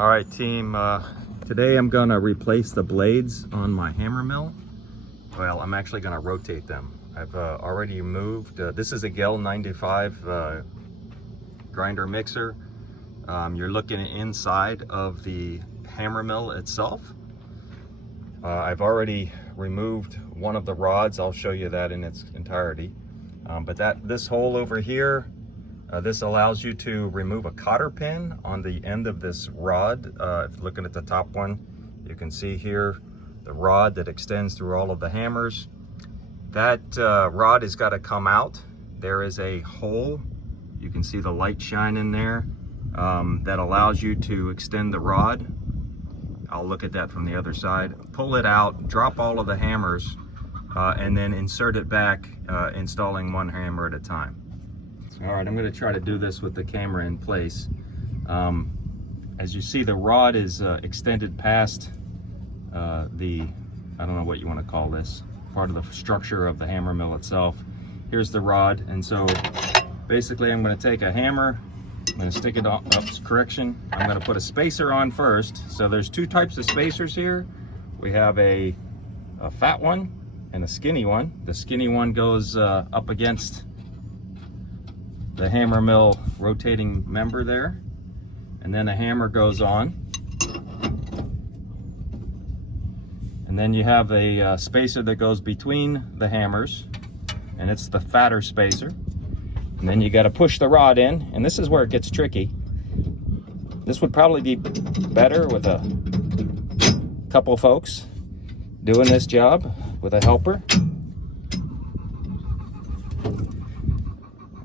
All right, team, today I'm gonna replace the blades on my hammer mill. Well, I'm actually gonna rotate them. I've already moved, this is a Gehl 95 grinder mixer. You're looking inside of the hammer mill itself. I've already removed one of the rods. I'll show you that in its entirety. But this hole over here, this allows you to remove a cotter pin on the end of this rod. If you're looking at the top one, you can see here the rod that extends through all of the hammers. That rod has got to come out. There is a hole. You can see the light shine in there that allows you to extend the rod. I'll look at that from the other side. Pull it out, drop all of the hammers, and then insert it back, installing one hammer at a time. All right, I'm going to try to do this with the camera in place. As you see, the rod is extended past I don't know what you want to call this, part of the structure of the hammer mill itself. Here's the rod, and so basically I'm going to take a hammer, I'm going to stick it on, correction, I'm going to put a spacer on first. So there's two types of spacers here. We have a fat one and a skinny one. The skinny one goes up against the hammer mill rotating member there, and then a hammer goes on, and then you have a spacer that goes between the hammers, and it's the fatter spacer, and then you got to push the rod in, and this is where it gets tricky. This would probably be better with a couple folks doing this job with a helper.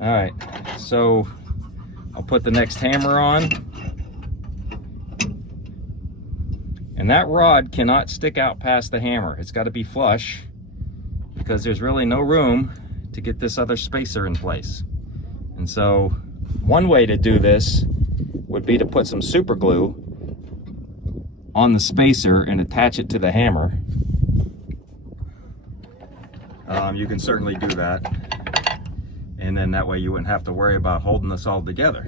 All right, so I'll put the next hammer on, and that rod cannot stick out past the hammer. It's got to be flush because there's really no room to get this other spacer in place. And so one way to do this would be to put some super glue on the spacer and attach it to the hammer. You can certainly do that, and then that way you wouldn't have to worry about holding this all together.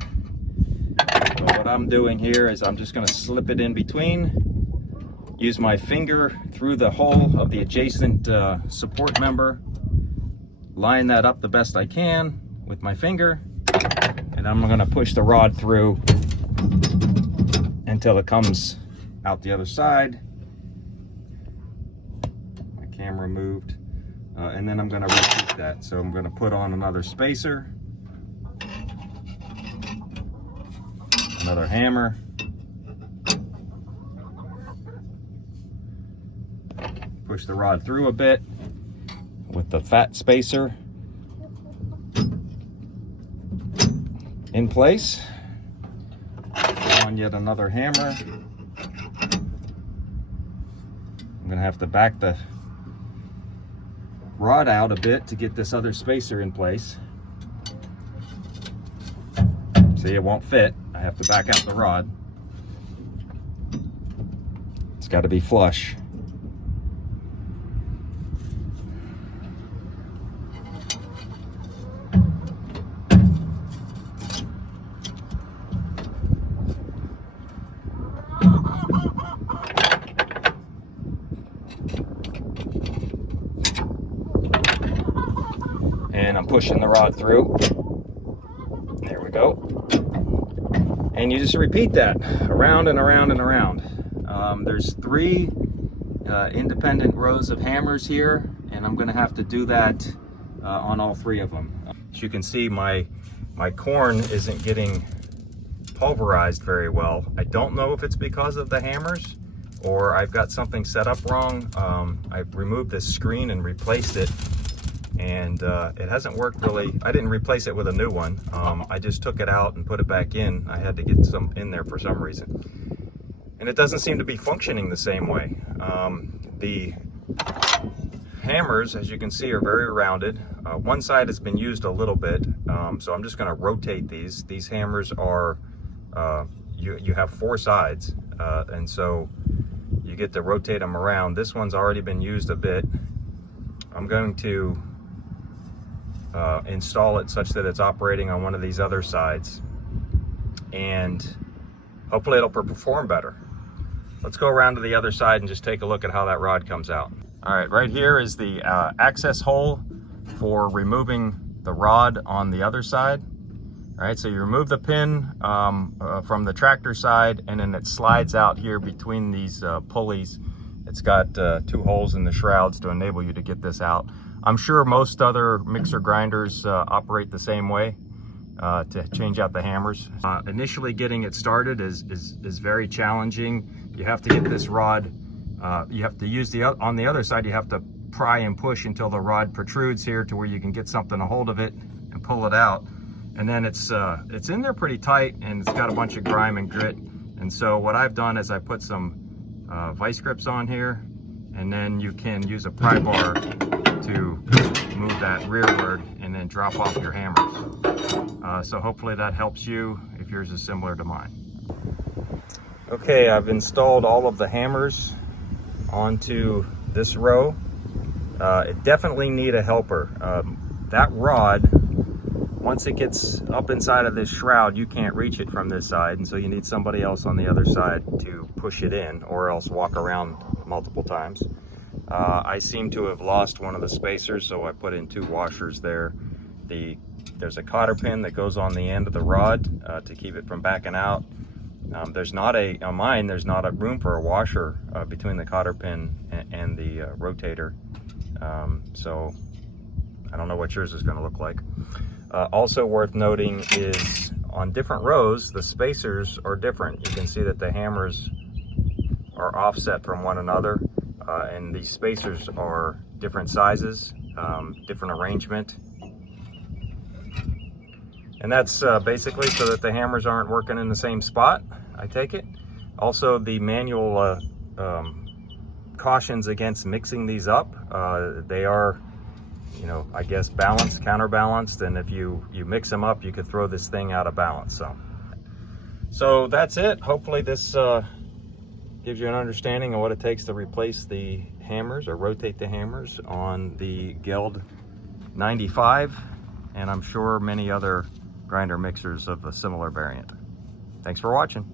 So what I'm doing here is I'm just going to slip it in between, use my finger through the hole of the adjacent support member, line that up the best I can with my finger, and I'm going to push the rod through until it comes out the other side. My camera moved. And then I'm going to repeat that. So I'm going to put on another spacer, another hammer, push the rod through a bit with the fat spacer in place, put on yet another hammer. I'm going to have to back the rod out a bit to get this other spacer in place. See, it won't fit. I have to back out the rod. It's got to be flush. And I'm pushing the rod through. There we go. And you just repeat that around and around and around. There's 3 independent rows of hammers here, and I'm going to have to do that on all 3 of them. As you can see, my corn isn't getting pulverized very well. I don't know if it's because of the hammers or I've got something set up wrong. I've removed this screen and replaced it, and it hasn't worked really. I didn't replace it with a new one. I just took it out and put it back in. I had to get some in there for some reason, and it doesn't seem to be functioning the same way. The hammers, as you can see, are very rounded. One side has been used a little bit, so I'm just going to rotate these. These hammers are you have 4 sides, and so you get to rotate them around. This one's already been used a bit. I'm going to install it such that it's operating on one of these other sides, and hopefully it'll perform better. Let's go around to the other side and just take a look at how that rod comes out. All right, right here is the access hole for removing the rod on the other side. All right, so you remove the pin from the tractor side, and then it slides out here between these pulleys. It's got 2 holes in the shrouds to enable you to get this out. I'm sure most other mixer grinders operate the same way to change out the hammers. Initially getting it started is very challenging. You have to get this rod, you have to use on the other side, you have to pry and push until the rod protrudes here to where you can get something a hold of it and pull it out. And then it's in there pretty tight, and it's got a bunch of grime and grit. And so what I've done is I put some vice grips on here, and then you can use a pry bar to move that rearward and then drop off your hammers. So hopefully that helps you if yours is similar to mine. Okay, I've installed all of the hammers onto this row. It definitely need a helper. That rod, once it gets up inside of this shroud, you can't reach it from this side, and so you need somebody else on the other side to push it in, or else walk around multiple times. I seem to have lost one of the spacers, so I put in 2 washers there. There's a cotter pin that goes on the end of the rod to keep it from backing out. On mine, there's not a room for a washer between the cotter pin and the rotator. So I don't know what yours is going to look like. Also worth noting is on different rows, the spacers are different. You can see that the hammers are offset from one another, and these spacers are different sizes, different arrangement. And that's basically so that the hammers aren't working in the same spot, I take it. Also, the manual cautions against mixing these up. They are, I guess, balanced, counterbalanced, and if you mix them up, you could throw this thing out of balance. So that's it. Hopefully this gives you an understanding of what it takes to replace the hammers or rotate the hammers on the Gehl 95, and I'm sure many other grinder mixers of a similar variant. Thanks for watching.